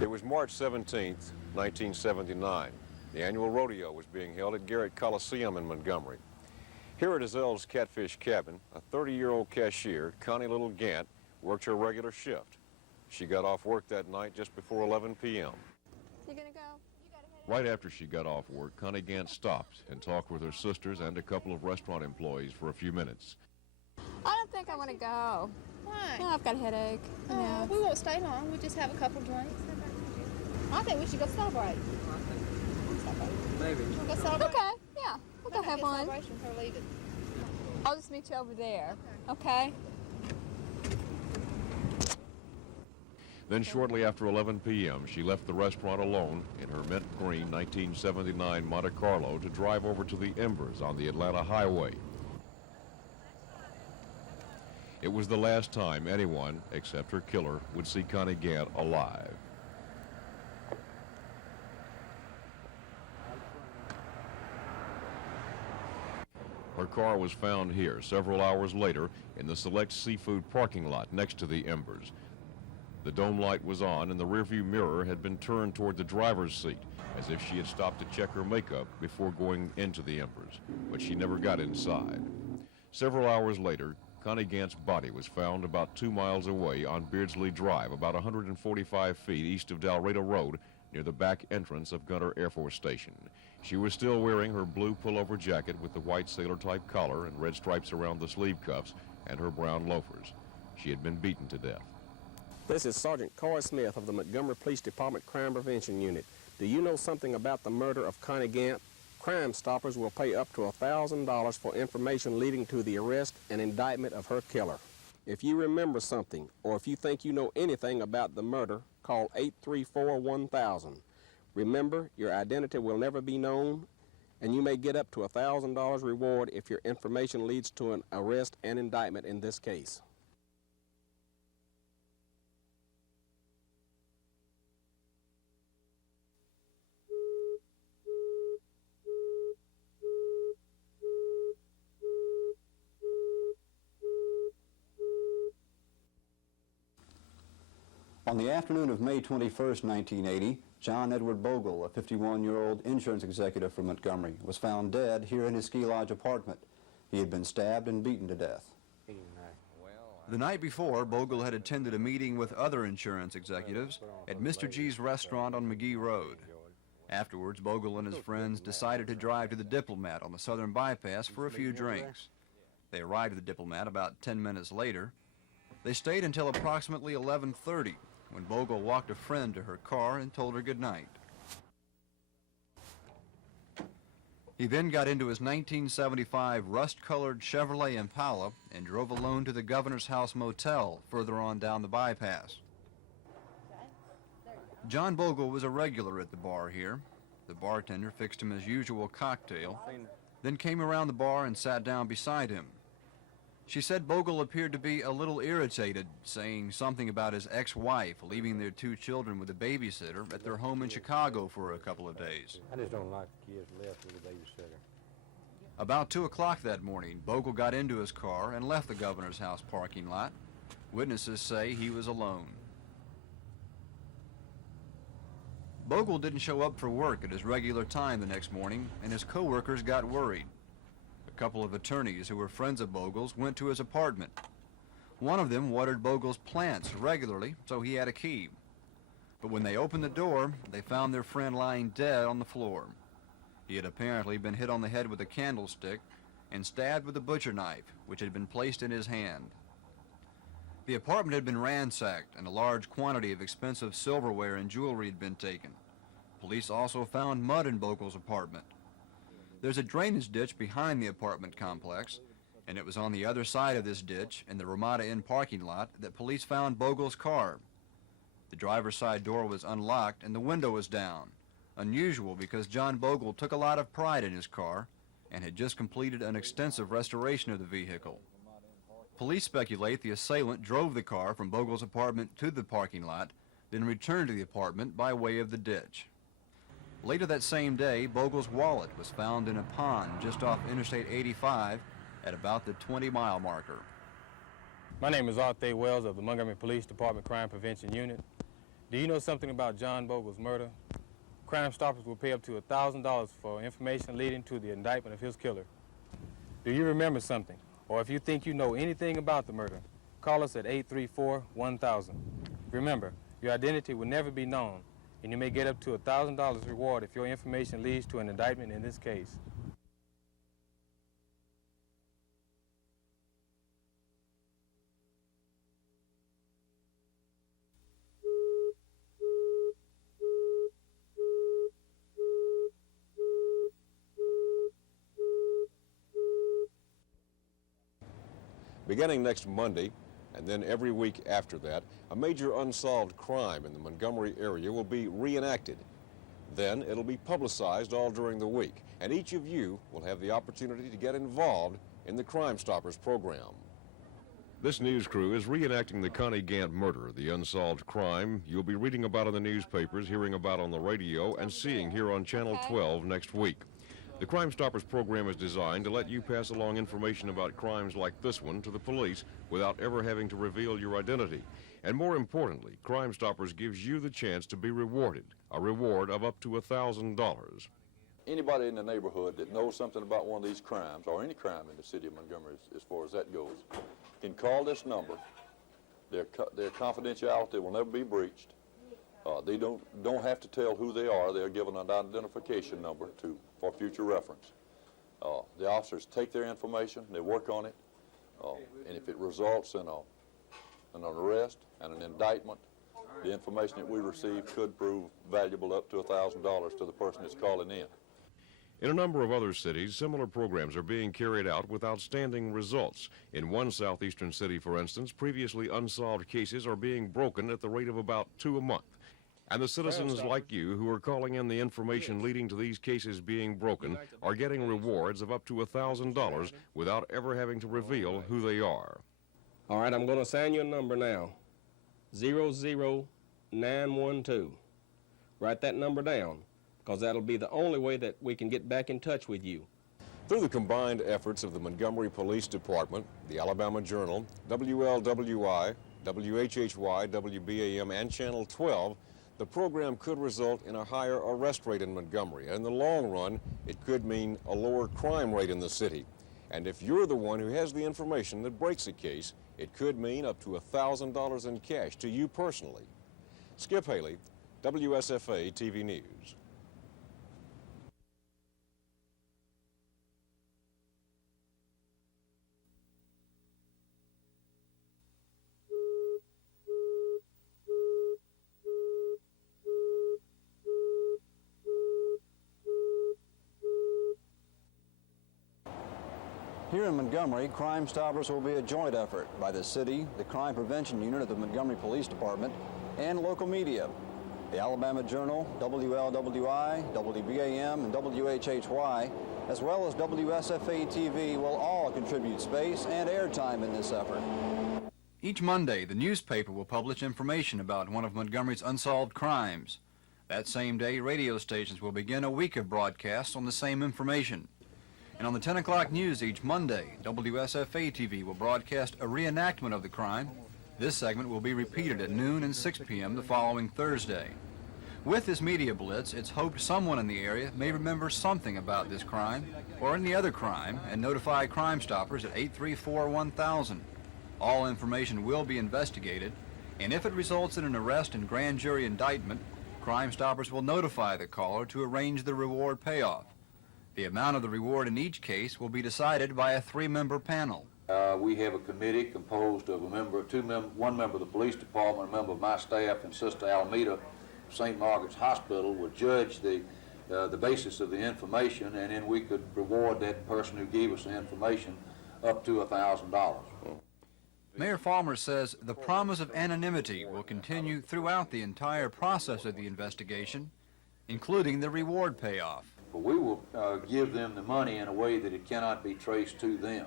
It was March 17th, 1979. The annual rodeo was being held at Garrett Coliseum in Montgomery. Here at Azelle's Catfish Cabin, a 30-year-old cashier, Connie Little Gant, worked her regular shift. She got off work that night just before 11 p.m. You gonna go? Right after she got off work, Connie Gant stopped and talked with her sisters and a couple of restaurant employees for a few minutes. I don't think I want to go. Why? No, I've got a headache. Oh, we won't stay long. We'll just have a couple drinks. I think we should go celebrate. Maybe. We'll go celebrate. Okay, yeah, we'll go have one. Celebration for leave it. I'll just meet you over there. Okay? Then shortly after 11 p.m., she left the restaurant alone in her mint green 1979 Monte Carlo to drive over to the Embers on the Atlanta Highway. It was the last time anyone, except her killer, would see Connie Gant alive. Her car was found here several hours later in the Select Seafood parking lot next to the Embers. The dome light was on and the rearview mirror had been turned toward the driver's seat, as if she had stopped to check her makeup before going into the Embers, but she never got inside. Several hours later, Connie Gant's body was found about 2 miles away on Beardsley Drive, about 145 feet east of Dalrado Road, near the back entrance of Gunter Air Force Station. She was still wearing her blue pullover jacket with the white sailor-type collar and red stripes around the sleeve cuffs and her brown loafers. She had been beaten to death. This is Sergeant Coy Smith of the Montgomery Police Department Crime Prevention Unit. Do you know something about the murder of Connie Gant? Crime Stoppers will pay up to $1,000 for information leading to the arrest and indictment of her killer. If you remember something, or if you think you know anything about the murder, call 834-1000. Remember, your identity will never be known, and you may get up to $1,000 reward if your information leads to an arrest and indictment in this case. On the afternoon of May 21st, 1980, John Edward Bogle, a 51-year-old insurance executive from Montgomery, was found dead here in his ski lodge apartment. He had been stabbed and beaten to death. The night before, Bogle had attended a meeting with other insurance executives at Mr. G's restaurant on McGee Road. Afterwards, Bogle and his friends decided to drive to the Diplomat on the Southern Bypass for a few drinks. They arrived at the Diplomat about 10 minutes later. They stayed until approximately 11:30, when Bogle walked a friend to her car and told her good night. He then got into his 1975 rust-colored Chevrolet Impala and drove alone to the Governor's House Motel further on down the bypass. John Bogle was a regular at the bar here. The bartender fixed him his usual cocktail, then came around the bar and sat down beside him. She said Bogle appeared to be a little irritated, saying something about his ex-wife leaving their 2 children with a babysitter at their home in Chicago for a couple of days. I just don't like the kids left with a babysitter. About 2 o'clock that morning, Bogle got into his car and left the Governor's House parking lot. Witnesses say he was alone. Bogle didn't show up for work at his regular time the next morning, and his co-workers got worried. A couple of attorneys who were friends of Bogle's went to his apartment. One of them watered Bogle's plants regularly, so he had a key. But when they opened the door, they found their friend lying dead on the floor. He had apparently been hit on the head with a candlestick and stabbed with a butcher knife, which had been placed in his hand. The apartment had been ransacked, and a large quantity of expensive silverware and jewelry had been taken. Police also found mud in Bogle's apartment. There's a drainage ditch behind the apartment complex, and it was on the other side of this ditch, in the Ramada Inn parking lot, that police found Bogle's car. The driver's side door was unlocked and the window was down, unusual because John Bogle took a lot of pride in his car and had just completed an extensive restoration of the vehicle. Police speculate the assailant drove the car from Bogle's apartment to the parking lot, then returned to the apartment by way of the ditch. Later that same day, Bogle's wallet was found in a pond just off Interstate 85 at about the 20-mile marker. My name is Arthur Wells of the Montgomery Police Department Crime Prevention Unit. Do you know something about John Bogle's murder? Crime Stoppers will pay up to $1,000 for information leading to the indictment of his killer. Do you remember something? Or if you think you know anything about the murder, call us at 834-1000. Remember, your identity will never be known, and you may get up to $1,000 reward if your information leads to an indictment in this case. Beginning next Monday, and then every week after that, a major unsolved crime in the Montgomery area will be reenacted. Then it'll be publicized all during the week, and each of you will have the opportunity to get involved in the Crime Stoppers program. This news crew is reenacting the Connie Gant murder, the unsolved crime you'll be reading about in the newspapers, hearing about on the radio, and seeing here on Channel 12 next week. The Crime Stoppers program is designed to let you pass along information about crimes like this one to the police without ever having to reveal your identity. And more importantly, Crime Stoppers gives you the chance to be rewarded, a reward of up to $1,000. Anybody in the neighborhood that knows something about one of these crimes, or any crime in the city of Montgomery as far as that goes, can call this number. Their confidentiality will never be breached. They don't have to tell who they are. They're given an identification number for future reference. The officers take their information, they work on it, and if it results in an arrest and an indictment, the information that we receive could prove valuable up to $1,000 to the person that's calling in. In a number of other cities, similar programs are being carried out with outstanding results. In one southeastern city, for instance, previously unsolved cases are being broken at the rate of about 2 a month. And the citizens like you who are calling in the information leading to these cases being broken are getting rewards of up to $1,000 without ever having to reveal who they are. All right, I'm going to assign you a number now, 00912. Write that number down, because that'll be the only way that we can get back in touch with you. Through the combined efforts of the Montgomery Police Department, the Alabama Journal, WLWI, WHHY, WBAM, and Channel 12, the program could result in a higher arrest rate in Montgomery. And in the long run, it could mean a lower crime rate in the city. And if you're the one who has the information that breaks a case, it could mean up to $1,000 in cash to you personally. Skip Haley, WSFA TV News. Here in Montgomery, Crime Stoppers will be a joint effort by the city, the Crime Prevention Unit of the Montgomery Police Department, and local media. The Alabama Journal, WLWI, WBAM, and WHHY, as well as WSFA TV, will all contribute space and airtime in this effort. Each Monday, the newspaper will publish information about one of Montgomery's unsolved crimes. That same day, radio stations will begin a week of broadcasts on the same information. And on the 10 o'clock news each Monday, WSFA TV will broadcast a reenactment of the crime. This segment will be repeated at noon and 6 p.m. the following Thursday. With this media blitz, it's hoped someone in the area may remember something about this crime or any other crime and notify Crime Stoppers at 834-1000. All information will be investigated, and if it results in an arrest and grand jury indictment, Crime Stoppers will notify the caller to arrange the reward payoff. The amount of the reward in each case will be decided by a 3-member panel. We have a committee composed of one member of the police department, a member of my staff, and Sister Alameda, St. Margaret's Hospital would judge the basis of the information, and then we could reward that person who gave us the information up to $1,000. Mayor Farmer says the promise of anonymity will continue throughout the entire process of the investigation, including the reward payoff. But we will give them the money in a way that it cannot be traced to them,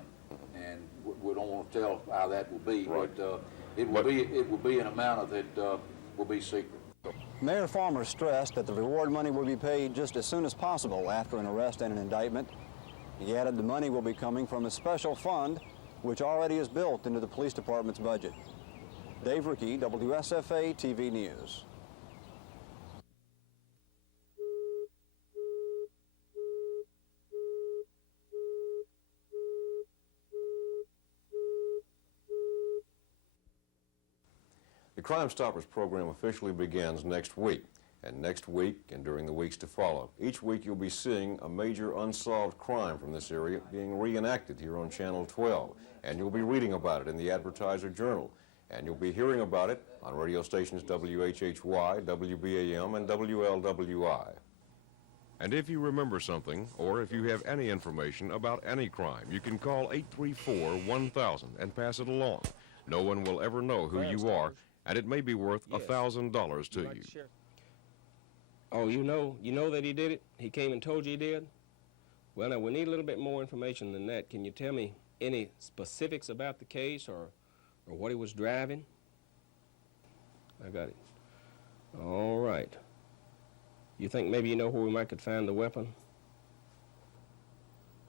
and we don't want to tell how that will be. Right. But it will be an amount that will be secret. Mayor Farmer stressed that the reward money will be paid just as soon as possible after an arrest and an indictment. He added the money will be coming from a special fund which already is built into the police department's budget. Dave Rickey, WSFA TV News. Crime Stoppers program officially begins next week. And next week and during the weeks to follow, each week you'll be seeing a major unsolved crime from this area being reenacted here on Channel 12. And you'll be reading about it in the Advertiser Journal. And you'll be hearing about it on radio stations WHHY, WBAM, and WLWI. And if you remember something, or if you have any information about any crime, you can call 834-1000 and pass it along. No one will ever know who you are, and it may be worth $1,000 to you. Oh, you know that he did it? He came and told you he did? Well, now, we need a little bit more information than that. Can you tell me any specifics about the case or what he was driving? I got it. All right. You think maybe you know where we might could find the weapon?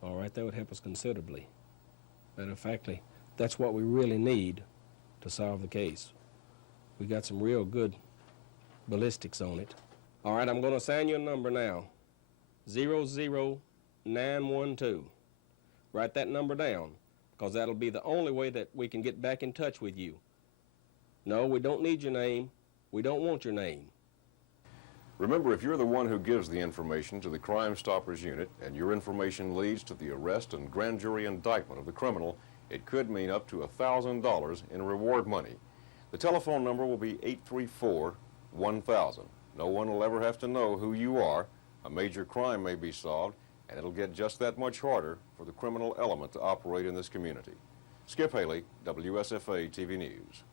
All right, that would help us considerably. Matter of factly, that's what we really need to solve the case. We got some real good ballistics on it. All right, I'm going to assign you a number now, 00912. Write that number down, because that'll be the only way that we can get back in touch with you. No, we don't need your name. We don't want your name. Remember, if you're the one who gives the information to the Crime Stoppers unit and your information leads to the arrest and grand jury indictment of the criminal, it could mean up to $1,000 in reward money. The telephone number will be 834-1000. No one will ever have to know who you are. A major crime may be solved, and it'll get just that much harder for the criminal element to operate in this community. Skip Haley, WSFA TV News.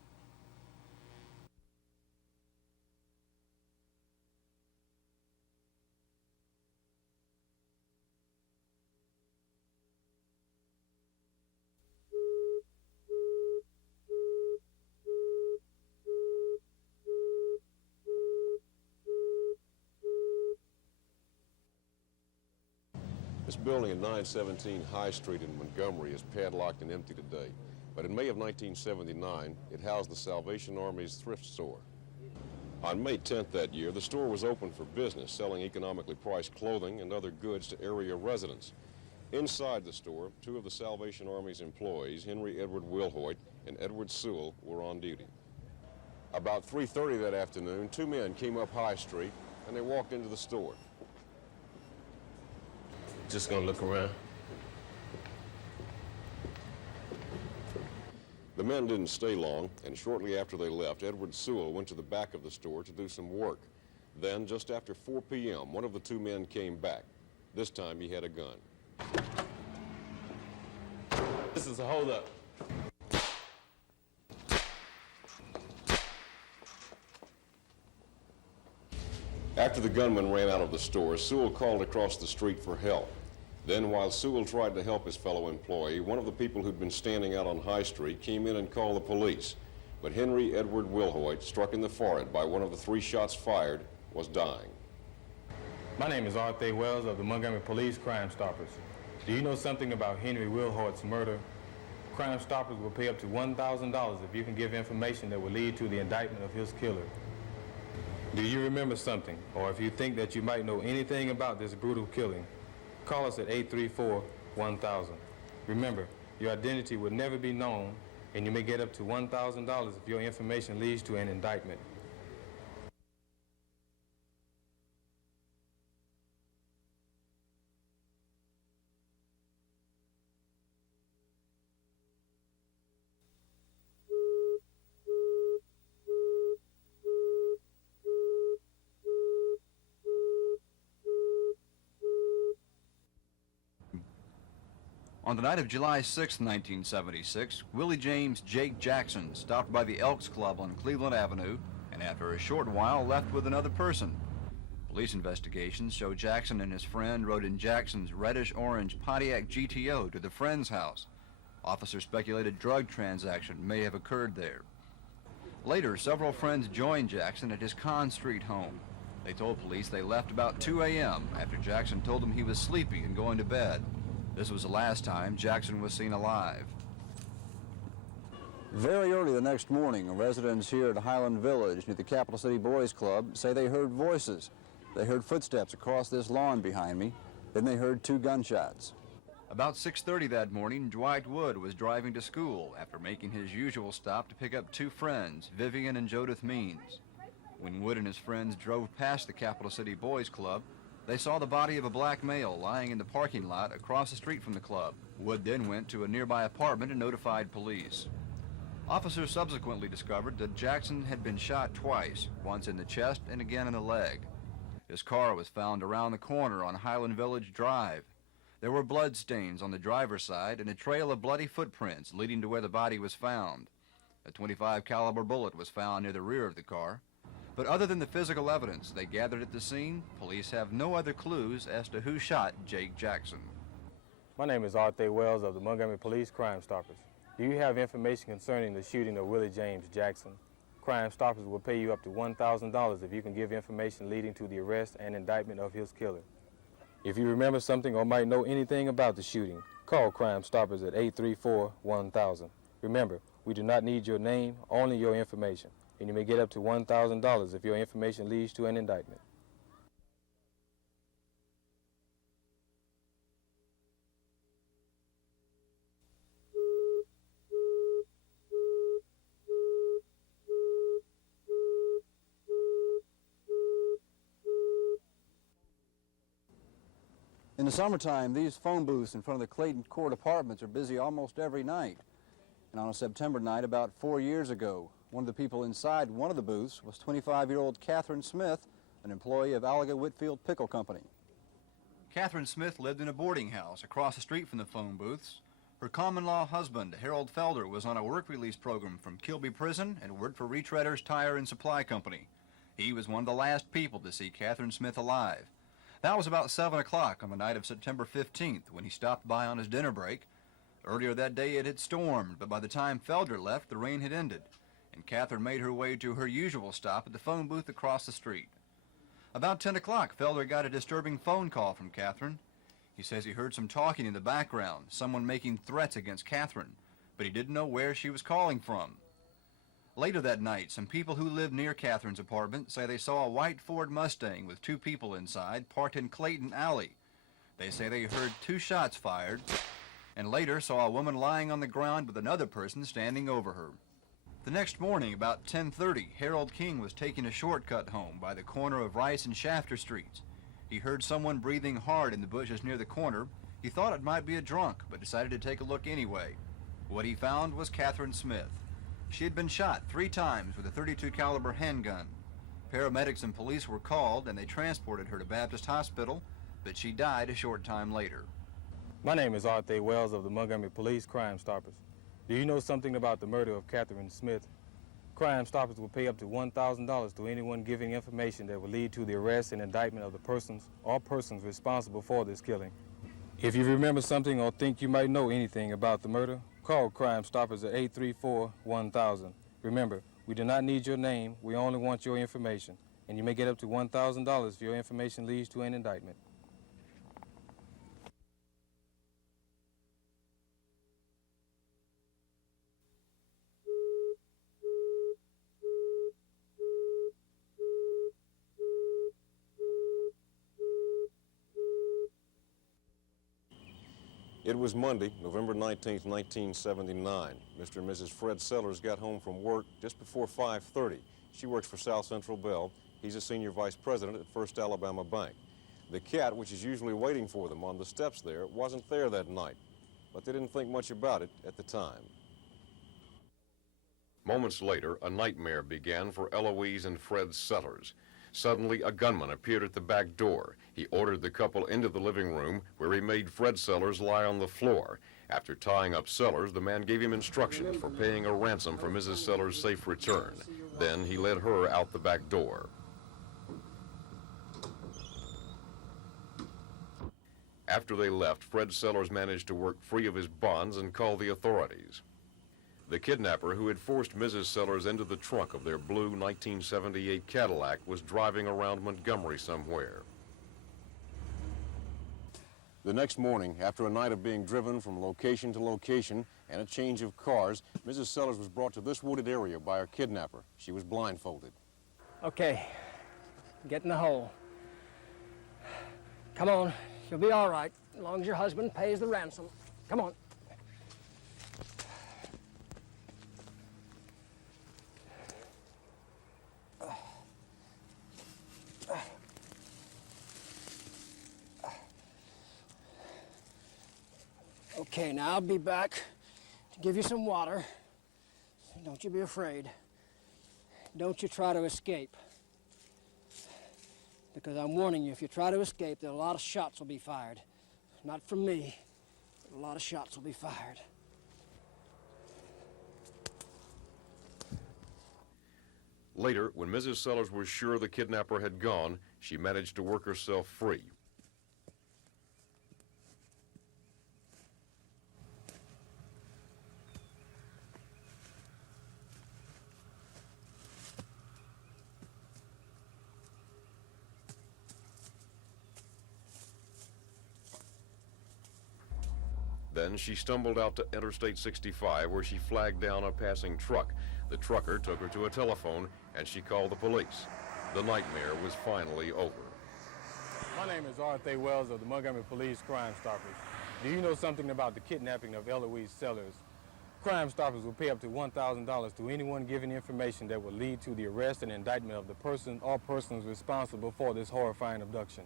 This building at 917 High Street in Montgomery is padlocked and empty today. But in May of 1979, it housed the Salvation Army's thrift store. On May 10th that year, the store was open for business, selling economically priced clothing and other goods to area residents. Inside the store, two of the Salvation Army's employees, Henry Edward Wilhoit and Edward Sewell, were on duty. About 3:30 that afternoon, two men came up High Street and they walked into the store. Just gonna look around. The men didn't stay long, and shortly after they left, Edward Sewell went to the back of the store to do some work. Then, just after 4 p.m., one of the two men came back. This time, he had a gun. This is a holdup. After the gunman ran out of the store, Sewell called across the street for help. Then, while Sewell tried to help his fellow employee, one of the people who'd been standing out on High Street came in and called the police. But Henry Edward Wilhoit, struck in the forehead by one of the 3 shots fired, was dying. My name is Arthur Wells of the Montgomery Police Crime Stoppers. Do you know something about Henry Wilhoit's murder? Crime Stoppers will pay up to $1,000 if you can give information that will lead to the indictment of his killer. Do you remember something, or if you think that you might know anything about this brutal killing, call us at 834-1000. Remember, your identity will never be known, and you may get up to $1,000 if your information leads to an indictment. On the night of July 6, 1976, Willie James Jake Jackson stopped by the Elks Club on Cleveland Avenue and after a short while left with another person. Police investigations show Jackson and his friend rode in Jackson's reddish-orange Pontiac GTO to the friend's house. Officers speculated drug transaction may have occurred there. Later, several friends joined Jackson at his Conn Street home. They told police they left about 2 a.m. after Jackson told them he was sleepy and going to bed. This was the last time Jackson was seen alive. Very early the next morning, residents here at Highland Village near the Capital City Boys Club say they heard voices. They heard footsteps across this lawn behind me. Then they heard 2 gunshots. About 6:30 that morning, Dwight Wood was driving to school after making his usual stop to pick up two friends, Vivian and Judith Means. When Wood and his friends drove past the Capital City Boys Club, they saw the body of a black male lying in the parking lot across the street from the club. Wood then went to a nearby apartment and notified police. Officers subsequently discovered that Jackson had been shot twice, once in the chest and again in the leg. His car was found around the corner on Highland Village Drive. There were blood stains on the driver's side and a trail of bloody footprints leading to where the body was found. A .25 caliber bullet was found near the rear of the car. But other than the physical evidence they gathered at the scene, police have no other clues as to who shot Jake Jackson. My name is Arthur Wells of the Montgomery Police Crime Stoppers. Do you have information concerning the shooting of Willie James Jackson? Crime Stoppers will pay you up to $1,000 if you can give information leading to the arrest and indictment of his killer. If you remember something or might know anything about the shooting, call Crime Stoppers at 834-1000. Remember, we do not need your name, only your information, and you may get up to $1,000 if your information leads to an indictment. In the summertime, these phone booths in front of the Clayton Court Apartments are busy almost every night. And on a September night about 4 years ago, one of the people inside one of the booths was 25-year-old Catherine Smith, an employee of Alaga Whitfield Pickle Company. Catherine Smith lived in a boarding house across the street from the phone booths. Her common-law husband, Harold Felder, was on a work release program from Kilby Prison and worked for Retreaders Tire and Supply Company. He was one of the last people to see Catherine Smith alive. That was about 7 o'clock on the night of September 15th when he stopped by on his dinner break. Earlier that day it had stormed, but by the time Felder left, the rain had ended, and Catherine made her way to her usual stop at the phone booth across the street. About 10 o'clock, Felder got a disturbing phone call from Catherine. He says he heard some talking in the background, someone making threats against Catherine, but he didn't know where she was calling from. Later that night, some people who lived near Catherine's apartment say they saw a white Ford Mustang with two people inside parked in Clayton Alley. They say they heard 2 shots fired and later saw a woman lying on the ground with another person standing over her. The next morning, about 10:30, Harold King was taking a shortcut home by the corner of Rice and Shafter Streets. He heard someone breathing hard in the bushes near the corner. He thought it might be a drunk, but decided to take a look anyway. What he found was Catherine Smith. She had been shot 3 times with a .32 caliber handgun. Paramedics and police were called and they transported her to Baptist Hospital, but she died a short time later. My name is Arthur Wells of the Montgomery Police Crime Stoppers. Do you know something about the murder of Catherine Smith? Crime Stoppers will pay up to $1,000 to anyone giving information that will lead to the arrest and indictment of the persons or persons responsible for this killing. If you remember something or think you might know anything about the murder, call Crime Stoppers at 834-1000. Remember, we do not need your name, we only want your information, and you may get up to $1,000 if your information leads to an indictment. It was Monday, November 19th, 1979. Mr. and Mrs. Fred Sellers got home from work just before 5:30. She works for South Central Bell. He's a senior vice president at First Alabama Bank. The cat, which is usually waiting for them on the steps there, wasn't there that night, but they didn't think much about it at the time. Moments later, a nightmare began for Eloise and Fred Sellers. Suddenly, a gunman appeared at the back door. He ordered the couple into the living room, where he made Fred Sellers lie on the floor. After tying up Sellers, the man gave him instructions for paying a ransom for Mrs. Sellers' safe return. Then he led her out the back door. After they left, Fred Sellers managed to work free of his bonds and call the authorities. The kidnapper who had forced Mrs. Sellers into the trunk of their blue 1978 Cadillac was driving around Montgomery somewhere. The next morning, after a night of being driven from location to location and a change of cars, Mrs. Sellers was brought to this wooded area by her kidnapper. She was blindfolded. Okay, get in the hole. Come on, you'll be all right. as long as your husband pays the ransom. Come on. Okay, now I'll be back to give you some water. Don't you be afraid. Don't you try to escape. Because I'm warning you, if you try to escape, there are a lot of shots will be fired. Not from me, but a lot of shots will be fired. Later, when Mrs. Sellers was sure the kidnapper had gone, she managed to work herself free. Then she stumbled out to Interstate 65, where she flagged down a passing truck. The trucker took her to a telephone, and she called the police. The nightmare was finally over. My name is Arthur Wells of the Montgomery Police Crime Stoppers. Do you know something about the kidnapping of Eloise Sellers? Crime Stoppers will pay up to $1,000 to anyone giving information that will lead to the arrest and indictment of the person or persons responsible for this horrifying abduction.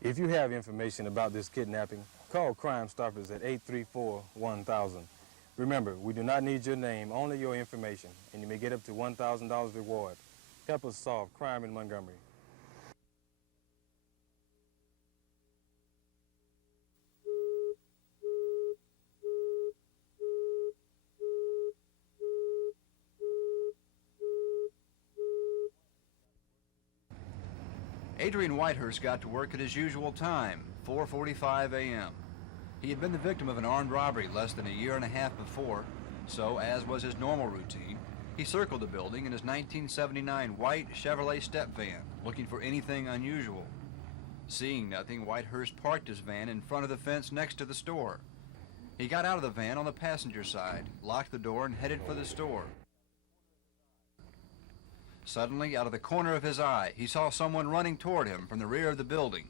If you have information about this kidnapping, call Crime Stoppers at 834-1000. Remember, we do not need your name, only your information, and you may get up to $1,000 reward. Help us solve crime in Montgomery. Adrian Whitehurst got to work at his usual time, 4:45 a.m. He had been the victim of an armed robbery less than a year and a half before, so as was his normal routine, he circled the building in his 1979 white Chevrolet step van, looking for anything unusual. Seeing nothing, Whitehurst parked his van in front of the fence next to the store. He got out of the van on the passenger side, locked the door, and headed for the store. Suddenly, out of the corner of his eye, he saw someone running toward him from the rear of the building.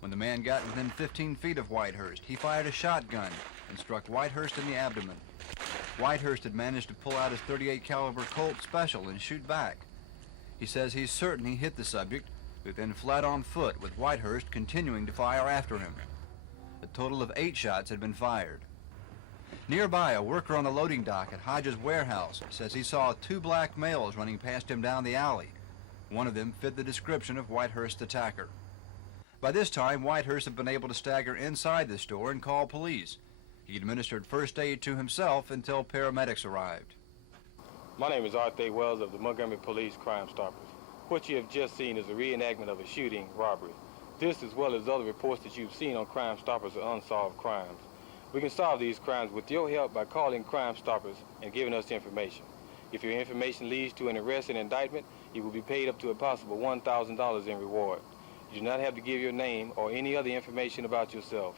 When the man got within 15 feet of Whitehurst, he fired a shotgun and struck Whitehurst in the abdomen. Whitehurst had managed to pull out his .38 caliber Colt Special and shoot back. He says he's certain he hit the subject, who then fled on foot, with Whitehurst continuing to fire after him. A total of 8 shots had been fired. Nearby, a worker on the loading dock at Hodges' warehouse says he saw 2 black males running past him down the alley. One of them fit the description of Whitehurst's attacker. By this time, Whitehurst had been able to stagger inside the store and call police. He administered first aid to himself until paramedics arrived. My name is Arthur Wells of the Montgomery Police Crime Stoppers. What you have just seen is a reenactment of a shooting robbery. This, as well as other reports that you've seen on Crime Stoppers, are unsolved crimes. We can solve these crimes with your help by calling Crime Stoppers and giving us information. If your information leads to an arrest and indictment, you will be paid up to a possible $1,000 in reward. You do not have to give your name or any other information about yourself.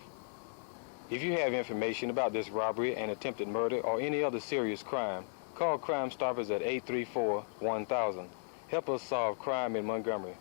If you have information about this robbery and attempted murder or any other serious crime, call Crime Stoppers at 834-1000. Help us solve crime in Montgomery.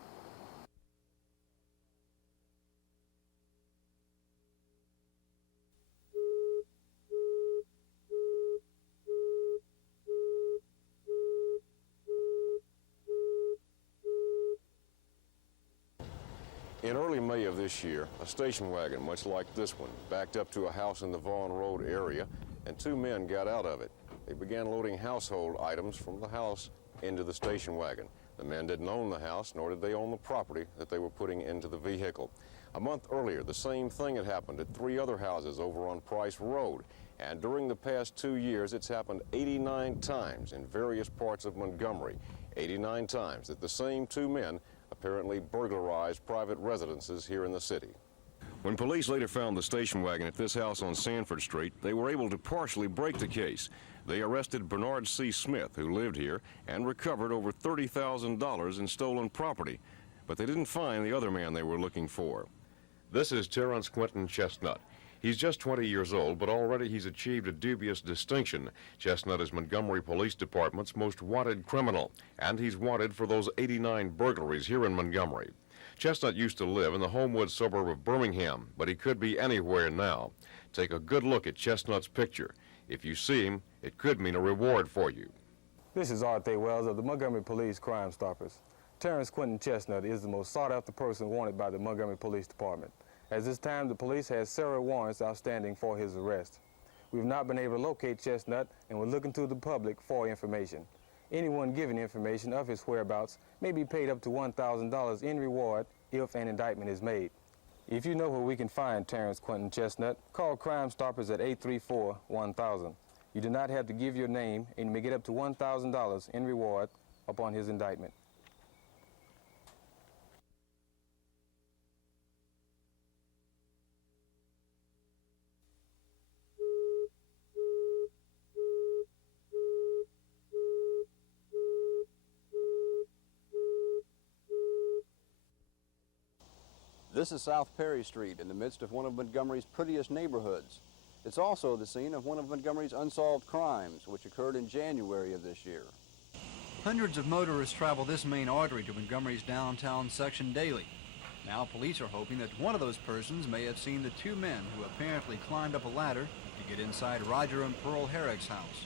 In early May of this year, a station wagon, much like this one, backed up to a house in the Vaughan Road area, and 2 men got out of it. They began loading household items from the house into the station wagon. The men didn't own the house, nor did they own the property that they were putting into the vehicle. A month earlier, the same thing had happened at 3 other houses over on Price Road, and during the past 2 years, it's happened 89 times in various parts of Montgomery. 89 times that the same 2 men apparently burglarized private residences here in the city. When police later found the station wagon at this house on Sanford Street, they were able to partially break the case. They arrested Bernard C. Smith, who lived here, and recovered over $30,000 in stolen property. But they didn't find the other man they were looking for. This is Terrence Quentin Chestnut. He's just 20 years old, but already he's achieved a dubious distinction. Chestnut is Montgomery Police Department's most wanted criminal, and he's wanted for those 89 burglaries here in Montgomery. Chestnut used to live in the Homewood suburb of Birmingham, but he could be anywhere now. Take a good look at Chestnut's picture. If you see him, it could mean a reward for you. This is Arthur Wells of the Montgomery Police Crime Stoppers. Terrence Quentin Chestnut is the most sought-after person wanted by the Montgomery Police Department. At this time, the police has several warrants outstanding for his arrest. We've not been able to locate Chestnut, and we're looking to the public for information. Anyone giving information of his whereabouts may be paid up to $1,000 in reward if an indictment is made. If you know where we can find Terrence Quentin Chestnut, call Crime Stoppers at 834-1000. You do not have to give your name, and you may get up to $1,000 in reward upon his indictment. This is South Perry Street in the midst of one of Montgomery's prettiest neighborhoods. It's also the scene of one of Montgomery's unsolved crimes, which occurred in January of this year. Hundreds of motorists travel this main artery to Montgomery's downtown section daily. Now police are hoping that one of those persons may have seen the two men who apparently climbed up a ladder to get inside Roger and Pearl Herrick's house.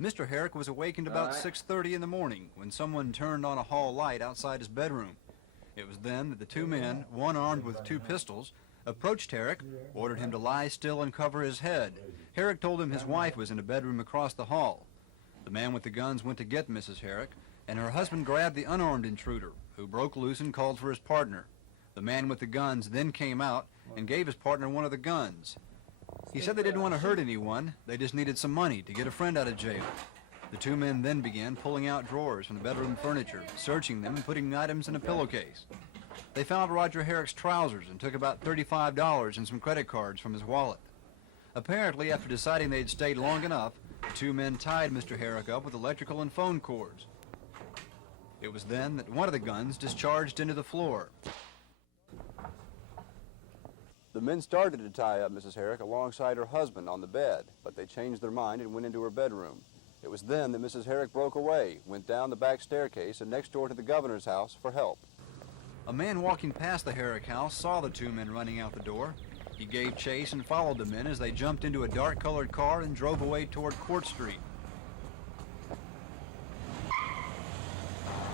Mr. Herrick was awakened about 6:30 in the morning when someone turned on a hall light outside his bedroom. It was then that the two men, one armed with two pistols, approached Herrick, ordered him to lie still and cover his head. Herrick told him his wife was in a bedroom across the hall. The man with the guns went to get Mrs. Herrick, and her husband grabbed the unarmed intruder, who broke loose and called for his partner. The man with the guns then came out and gave his partner one of the guns. He said they didn't want to hurt anyone, they just needed some money to get a friend out of jail. The two men then began pulling out drawers from the bedroom furniture, searching them and putting items in a pillowcase. They found Roger Herrick's trousers and took about $35 and some credit cards from his wallet. Apparently, after deciding they'd stayed long enough, the two men tied Mr. Herrick up with electrical and phone cords. It was then that one of the guns discharged into the floor. The men started to tie up Mrs. Herrick alongside her husband on the bed, but they changed their mind and went into her bedroom. It was then that Mrs. Herrick broke away, went down the back staircase and next door to the governor's house for help. A man walking past the Herrick house saw the two men running out the door. He gave chase and followed the men as they jumped into a dark-colored car and drove away toward Court Street.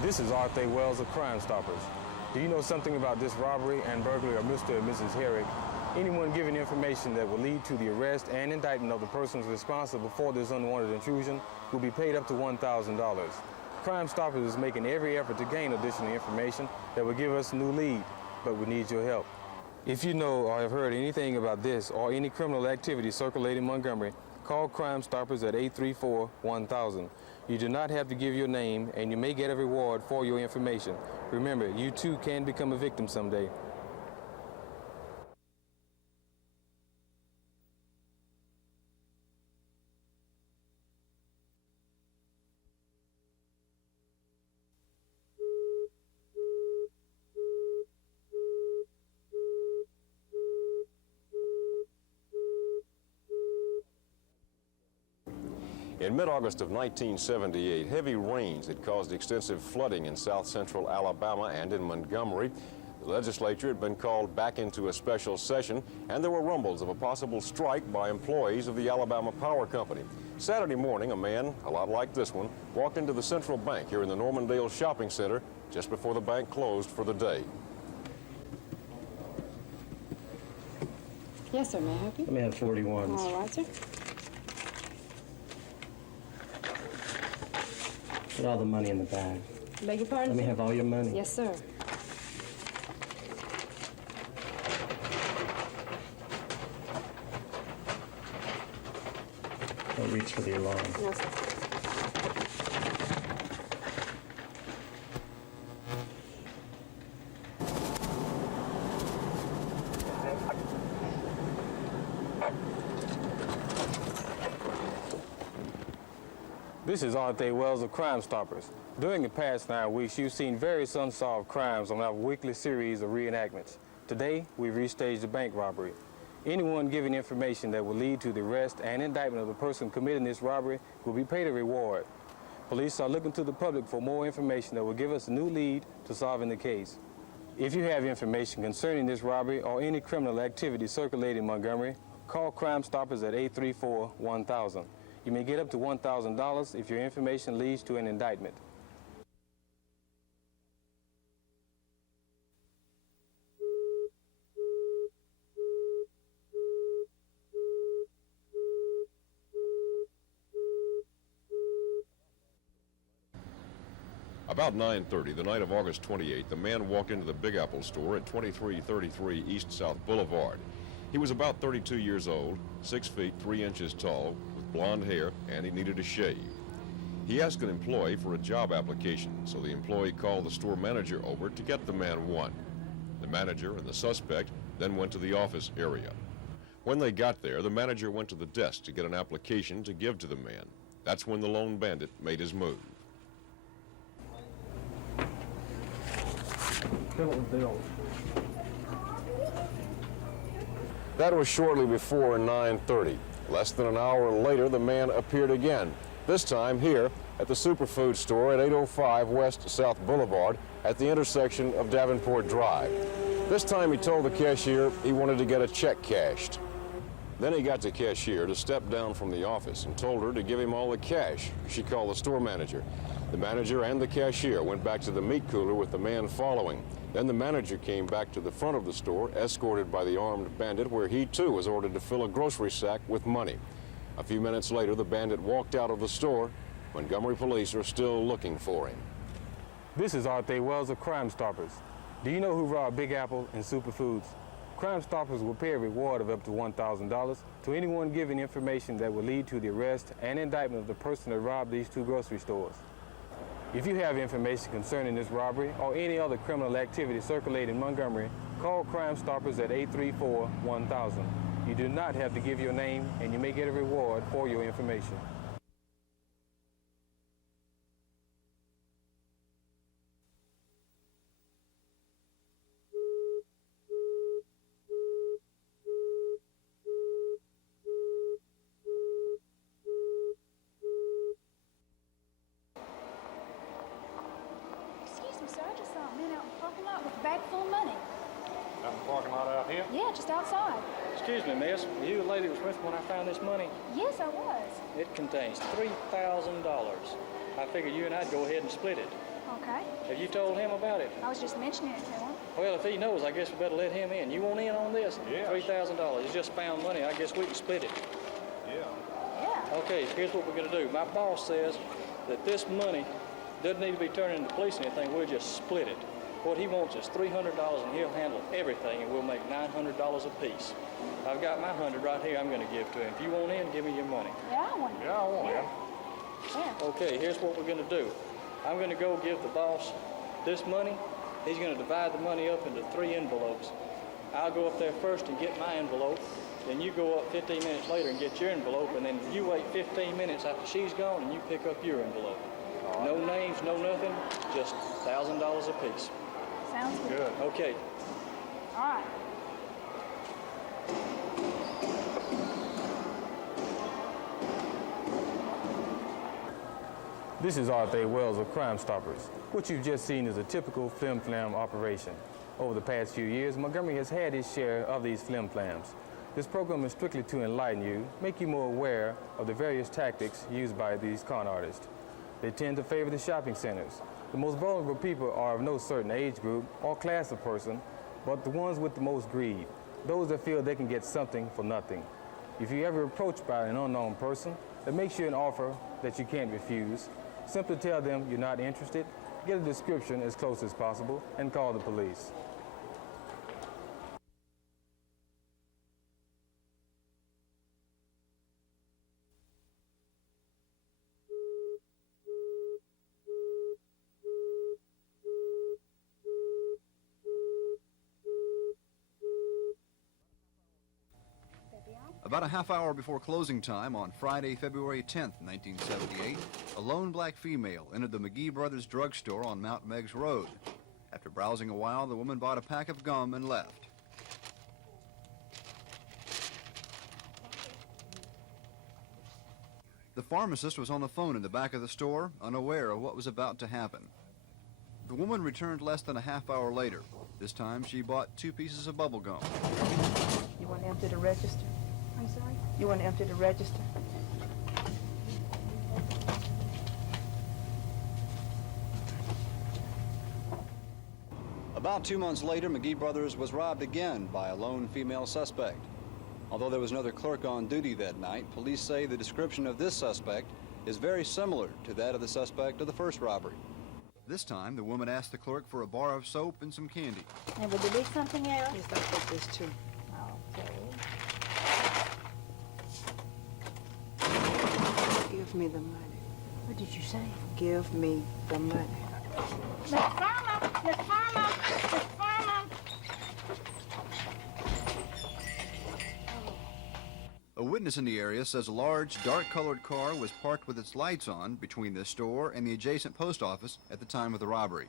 This is Arthur Wells of Crime Stoppers. Do you know something about this robbery and burglary of Mr. and Mrs. Herrick? Anyone giving information that will lead to the arrest and indictment of the persons responsible for this unwanted intrusion will be paid up to $1,000. Crime Stoppers is making every effort to gain additional information that will give us a new lead, but we need your help. If you know or have heard anything about this or any criminal activity circulating in Montgomery, call Crime Stoppers at 834-1000. You do not have to give your name, and you may get a reward for your information. Remember, you too can become a victim someday. In mid-August of 1978, heavy rains had caused extensive flooding in south-central Alabama and in Montgomery. The legislature had been called back into a special session, and there were rumbles of a possible strike by employees of the Alabama Power Company. Saturday morning, a man, a lot like this one, walked into the Central Bank here in the Normandale Shopping Center just before the bank closed for the day. Yes, sir. May I help you? Let me have 41s. All right, sir. Put all the money in the bag. Beg your pardon? Let me have all your money. Yes, sir. Don't reach for the alarm. No, sir. This is Arthur Wells of Crime Stoppers. During the past 9 weeks, you've seen various unsolved crimes on our weekly series of reenactments. Today, we've restaged a bank robbery. Anyone giving information that will lead to the arrest and indictment of the person committing this robbery will be paid a reward. Police are looking to the public for more information that will give us a new lead to solving the case. If you have information concerning this robbery or any criminal activity circulating in Montgomery, call Crime Stoppers at 834-1000. You may get up to $1,000 if your information leads to an indictment. About 9:30, the night of August 28th, the man walked into the Big Apple store at 2333 East South Boulevard. He was about 32 years old, 6 feet 3 inches tall, with blonde hair, and he needed a shave. He asked an employee for a job application, so the employee called the store manager over to get the man one. The manager and the suspect then went to the office area. When they got there, the manager went to the desk to get an application to give to the man. That's when the lone bandit made his move. That was shortly before 9:30. Less than an hour later, the man appeared again, this time here at the superfood store at 805 West South Boulevard at the intersection of Davenport Drive. This time he told the cashier he wanted to get a check cashed. Then he got the cashier to step down from the office and told her to give him all the cash. She called the store manager. The manager and the cashier went back to the meat cooler with the man following. Then the manager came back to the front of the store, escorted by the armed bandit, where he too was ordered to fill a grocery sack with money. A few minutes later, the bandit walked out of the store. Montgomery police are still looking for him. This is Arthur Wells of Crime Stoppers. Do you know who robbed Big Apple and Superfoods? Crime Stoppers will pay a reward of up to $1,000 to anyone giving information that will lead to the arrest and indictment of the person that robbed these two grocery stores. If you have information concerning this robbery or any other criminal activity circulating in Montgomery, call Crime Stoppers at 834-1000. You do not have to give your name, and you may get a reward for your information. Yeah, just outside. Excuse me, miss. Were you the lady that was with me when I found this money? Yes, I was. It contains $3,000. I figured you and I'd go ahead and split it. Okay. Have you told him about it? I was just mentioning it to him. Well, if he knows, I guess we better let him in. You want in on this? Yeah. $3,000. It's just found money. I guess we can split it. Yeah. Okay, here's what we're going to do. My boss says that this money doesn't need to be turned into police or anything. We'll just split it. What he wants is $300, and he'll handle everything, and we'll make $900 apiece. I've got my 100 right here I'm going to give to him. If you want in, give me your money. Yeah, I want it. Yeah, I want him. Yeah. Okay, here's what we're going to do. I'm going to go give the boss this money. He's going to divide the money up into 3 envelopes. I'll go up there first and get my envelope. Then you go up 15 minutes later and get your envelope, and then you wait 15 minutes after she's gone, and you pick up your envelope. No names, no nothing, just $1,000 apiece. Sounds good. Good. Okay. All right. This is Arthur Wells of Crime Stoppers. What you've just seen is a typical flim-flam operation. Over the past few years, Montgomery has had its share of these flim-flams. This program is strictly to enlighten you, make you more aware of the various tactics used by these con artists. They tend to favor the shopping centers. The most vulnerable people are of no certain age group or class of person, but the ones with the most greed, those that feel they can get something for nothing. If you're ever approached by an unknown person that makes you an offer that you can't refuse, simply tell them you're not interested, get a description as close as possible, and call the police. About a half hour before closing time on Friday, February 10th, 1978, a lone black female entered the McGee Brothers drugstore on Mount Meigs Road. After browsing a while, the woman bought a pack of gum and left. The pharmacist was on the phone in the back of the store, unaware of what was about to happen. The The woman returned less than a half hour later. This time she bought 2 pieces of bubble gum. You want to empty the register? I'm sorry? You want to empty the register? About 2 months later, McGee Brothers was robbed again by a lone female suspect. Although there was another clerk on duty that night, police say the description of this suspect is very similar to that of the suspect of the first robbery. This time, the woman asked the clerk for a bar of soap and some candy. And would there be something else? Yes, I'll take this too. Okay. Give me the money. What did you say? Give me the money. Miss Farmer! Miss Farmer! Miss Farmer! A witness in the area says a large, dark-colored car was parked with its lights on between this store and the adjacent post office at the time of the robbery.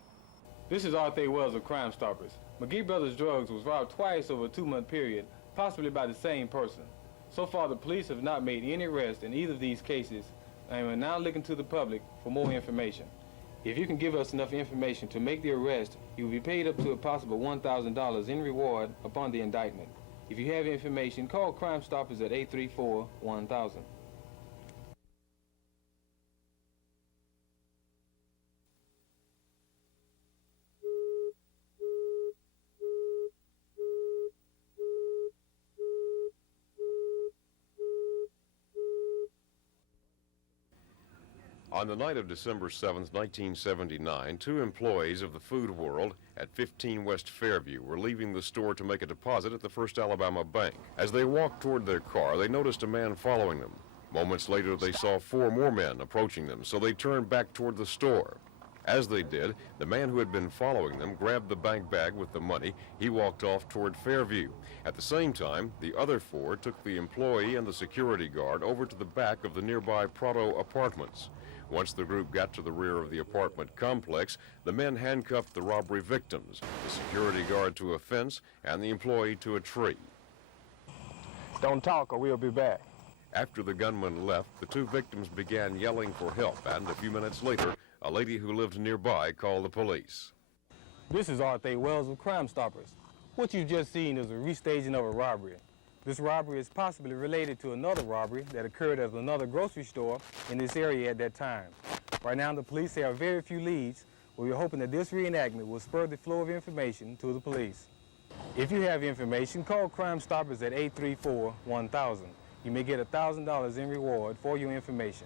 This is Arthur Wells of Crime Stoppers. McGee Brothers Drugs was robbed twice over a 2-month period, possibly by the same person. So far, the police have not made any arrests in either of these cases, and we're now looking to the public for more information. If you can give us enough information to make the arrest, you will be paid up to a possible $1,000 in reward upon the indictment. If you have information, call Crime Stoppers at 834-1000. On the night of December 7th, 1979, 2 employees of the Food World at 15 West Fairview were leaving the store to make a deposit at the First Alabama Bank. As they walked toward their car, they noticed a man following them. Moments later, they saw 4 more men approaching them, so they turned back toward the store. As they did, the man who had been following them grabbed the bank bag with the money. He walked off toward Fairview. At the same time, the other 4 took the employee and the security guard over to the back of the nearby Prado apartments. Once the group got to the rear of the apartment complex, the men handcuffed the robbery victims, the security guard to a fence and the employee to a tree. Don't talk or we'll be back. After the gunman left, the 2 victims began yelling for help, and a few minutes later, a lady who lived nearby called the police. This is Arthur Wells of Crime Stoppers. What you've just seen is a restaging of a robbery. This robbery is possibly related to another robbery that occurred at another grocery store in this area at that time. Right now, the police have very few leads, but we're hoping that this reenactment will spur the flow of information to the police. If you have information, call Crime Stoppers at 834-1000. You may get $1,000 in reward for your information.